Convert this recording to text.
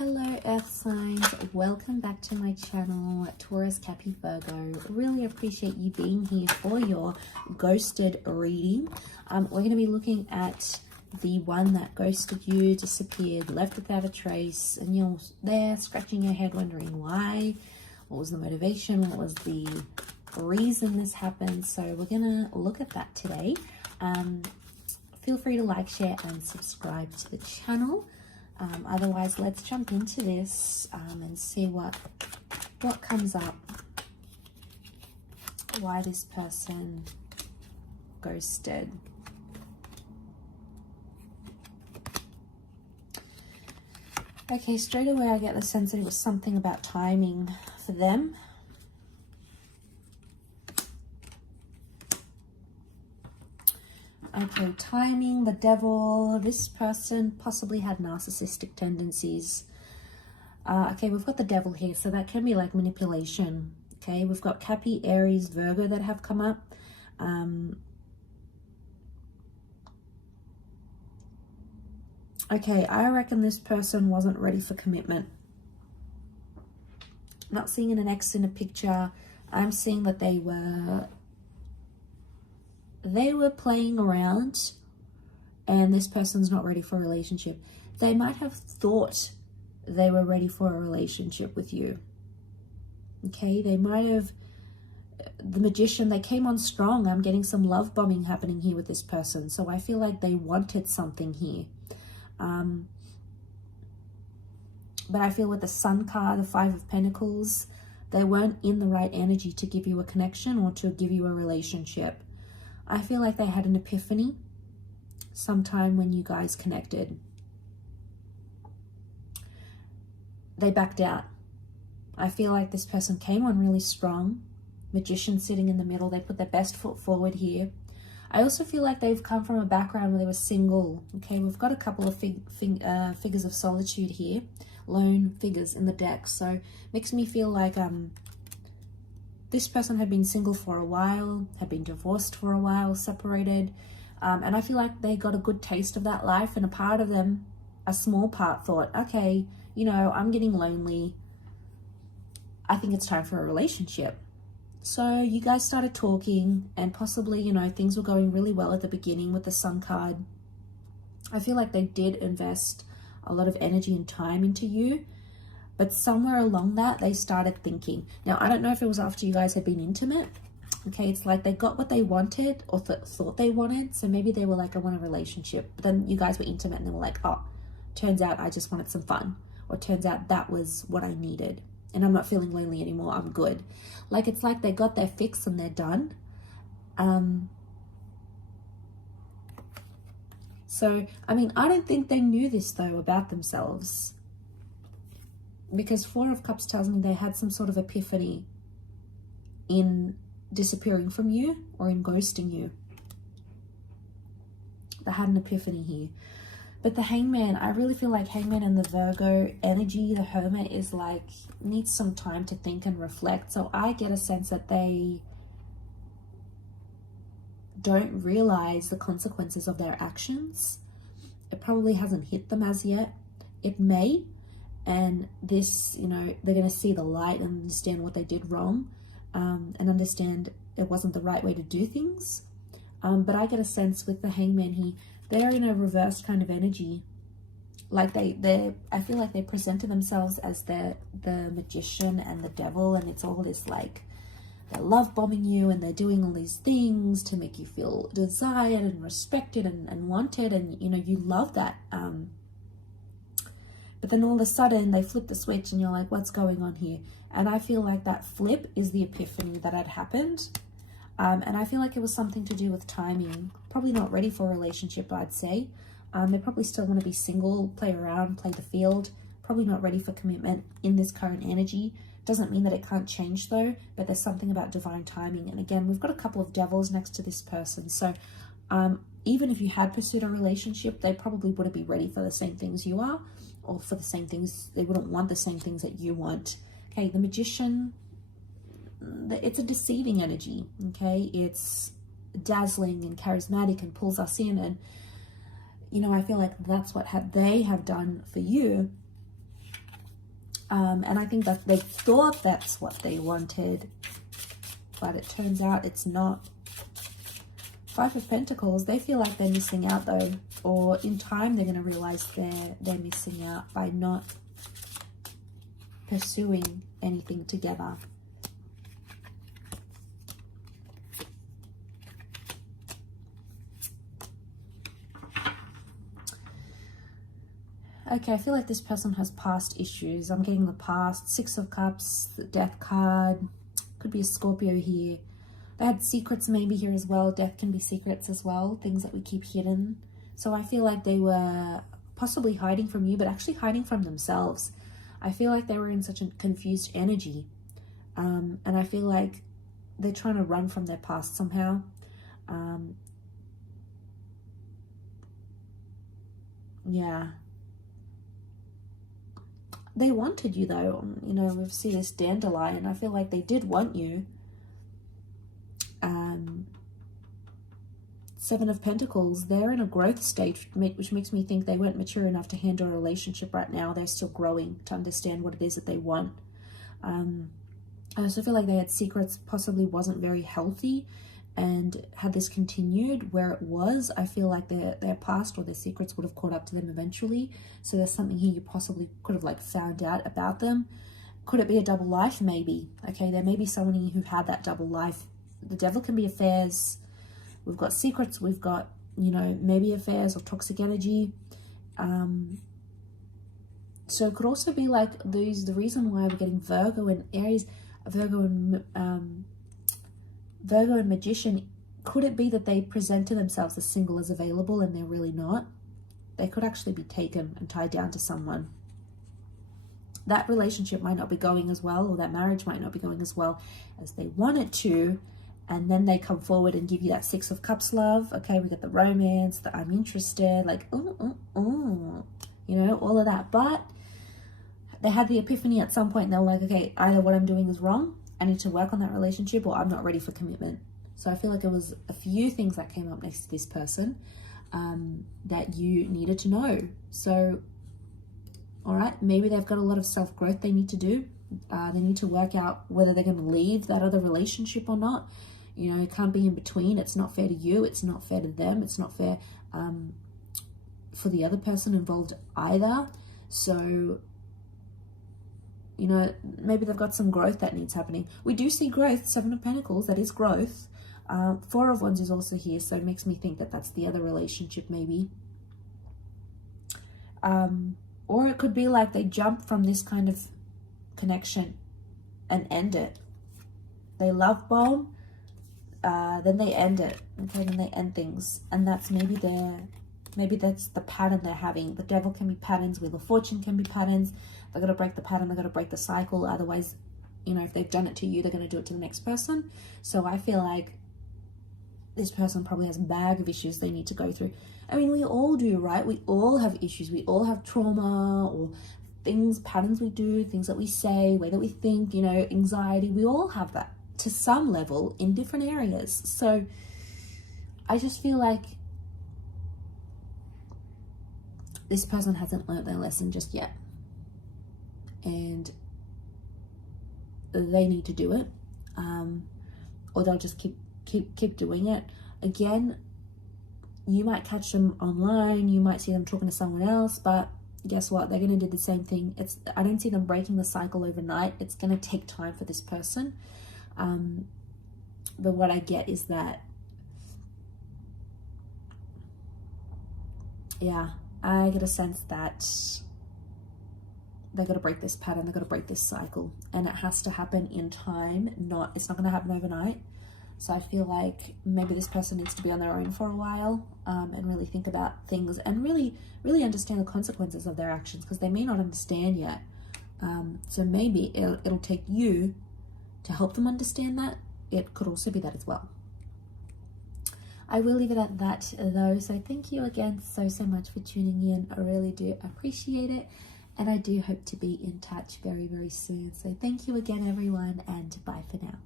Hello Earth signs, welcome back to my channel, Taurus, Cappy, Virgo. Really appreciate you being here for your ghosted reading. We're going to be looking at the one that ghosted you, disappeared, left without a trace, and you're there scratching your head wondering why, what was the motivation, what was the reason this happened. So we're going to look at that today. Feel free to like, share, and subscribe to the channel. Otherwise, let's jump into this and see what comes up, why this person ghosted. Okay, straight away I get the sense that it was something about timing for them. Okay, timing, the devil. This person possibly had narcissistic tendencies. Okay, we've got the devil here, so that can be like manipulation. Okay, we've got Cappy, Aries, Virgo that have come up. Okay, I reckon this person wasn't ready for commitment. Not seeing an ex in a picture. I'm seeing that they were playing around and this person's not ready for a relationship. They might have thought they were ready for a relationship with you. Okay, they might have, the Magician, they came on strong. I'm getting some love bombing happening here with this person. So I feel like they wanted something here. But I feel with the Sun card, the Five of Pentacles, they weren't in the right energy to give you a connection or to give you a relationship. I feel like they had an epiphany sometime when you guys connected. They backed out. I feel like this person came on really strong. Magician sitting in the middle. They put their best foot forward here. I also feel like they've come from a background where they were single. Okay, we've got a couple of figures of solitude here. Lone figures in the deck. So makes me feel like this person had been single for a while, had been divorced for a while, separated. And I feel like they got a good taste of that life, and a part of them, a small part, thought, okay, you know, I'm getting lonely. I think it's time for a relationship. So you guys started talking, and possibly, you know, things were going really well at the beginning with the Sun card. I feel like they did invest a lot of energy and time into you. But somewhere along that, they started thinking. Now, I don't know if it was after you guys had been intimate. Okay, it's like they got what they wanted or thought they wanted. So maybe they were like, I want a relationship. But then you guys were intimate and they were like, oh, turns out I just wanted some fun. Or turns out that was what I needed. And I'm not feeling lonely anymore. I'm good. Like, it's like they got their fix and they're done. So, I mean, I don't think they knew this, though, about themselves. Because Four of Cups tells me they had some sort of epiphany in disappearing from you or in ghosting you. They had an epiphany here. But the Hangman, I really feel like Hangman and the Virgo energy, the Hermit, is like, needs some time to think and reflect. So I get a sense that they don't realize the consequences of their actions. It probably hasn't hit them as yet. It may. And this, you know, they're going to see the light and understand what they did wrong, and understand it wasn't the right way to do things. But I get a sense with the Hangman here, they're in a reversed kind of energy. Like I feel like they presented themselves as the Magician and the Devil, and it's all this like, they're love bombing you and they're doing all these things to make you feel desired and respected and wanted, and, you know, you love that. But then all of a sudden they flip the switch and you're like, what's going on here? And I feel like that flip is the epiphany that had happened. And I feel like it was something to do with timing. Probably not ready for a relationship, I'd say. They probably still want to be single, play around, play the field. Probably not ready for commitment in this current energy. Doesn't mean that it can't change though, but there's something about divine timing. And again, we've got a couple of devils next to this person. So even if you had pursued a relationship, they probably wouldn't be ready for the same things you are, or for the same things, they wouldn't want the same things that you want. Okay, the Magician, it's a deceiving energy, okay? It's dazzling and charismatic and pulls us in, and you know, I feel like that's what they have done for you. And I think that they thought that's what they wanted, but it turns out it's not. Five of Pentacles, they feel like they're missing out though, or in time they're going to realize they're missing out by not pursuing anything together. Okay, I feel like this person has past issues. I'm getting the past. Six of Cups, the Death card. Could be a Scorpio here. They had secrets maybe here as well. Death can be secrets as well. Things that we keep hidden. So I feel like they were possibly hiding from you, but actually hiding from themselves. I feel like they were in such a confused energy. And I feel like they're trying to run from their past somehow. Yeah. They wanted you though, you know, we see this dandelion. I feel like they did want you. Seven of Pentacles, they're in a growth stage, which makes me think they weren't mature enough to handle a relationship right now. They're still growing to understand what it is that they want. I also feel like they had secrets, possibly wasn't very healthy, and had this continued where it was, I feel like their past or their secrets would have caught up to them eventually. So there's something here you possibly could have like found out about them. Could it be a double life? Maybe. Okay, there may be someone here who had that double life. The Devil can be affairs. We've got secrets. We've got, you know, maybe affairs or toxic energy. So it could also be like the reason why we're getting Virgo and Aries, Virgo and Magician. Could it be that they present to themselves as single as available and they're really not? They could actually be taken and tied down to someone. That relationship might not be going as well, or that marriage might not be going as well as they want it to. And then they come forward and give you that Six of Cups love. Okay, we got the romance, the I'm interested, like, you know, all of that. But they had the epiphany at some point and they were like, okay, either what I'm doing is wrong, I need to work on that relationship, or I'm not ready for commitment. So I feel like it was a few things that came up next to this person that you needed to know. So, all right, maybe they've got a lot of self-growth they need to do. They need to work out whether they're going to leave that other relationship or not. You know, it can't be in between. It's not fair to you. It's not fair to them. It's not fair for the other person involved either. So, you know, maybe they've got some growth that needs happening. We do see growth. Seven of Pentacles, that is growth. Four of Wands is also here, so it makes me think that that's the other relationship maybe. Or it could be like they jump from this kind of connection and end it. They love bomb, then they end it. Okay, then they end things, and that's maybe that's the pattern they're having. The Devil can be patterns. Wheel of Fortune can be patterns. They're gonna break the pattern. They're gonna break the cycle. Otherwise, you know, if they've done it to you, they're gonna do it to the next person. So I feel like this person probably has a bag of issues they need to go through. I mean, we all do, right? We all have issues. We all have trauma or things, patterns we do, things that we say, way that we think, you know, anxiety. We all have that to some level in different areas. So I just feel like this person hasn't learned their lesson just yet. And they need to do it. Or they'll just keep doing it. Again, you might catch them online, you might see them talking to someone else, but guess what? They're going to do the same thing. I don't see them breaking the cycle overnight. It's going to take time for this person. But what I get is that, yeah, I get a sense that they're going to break this pattern. They're going to break this cycle, and it has to happen in time. It's not going to happen overnight. So I feel like maybe this person needs to be on their own for a while and really think about things and really understand the consequences of their actions, because they may not understand yet. So maybe it'll take you to help them understand that. It could also be that as well. I will leave it at that though. So thank you again so much for tuning in. I really do appreciate it. And I do hope to be in touch very, very soon. So thank you again, everyone, and bye for now.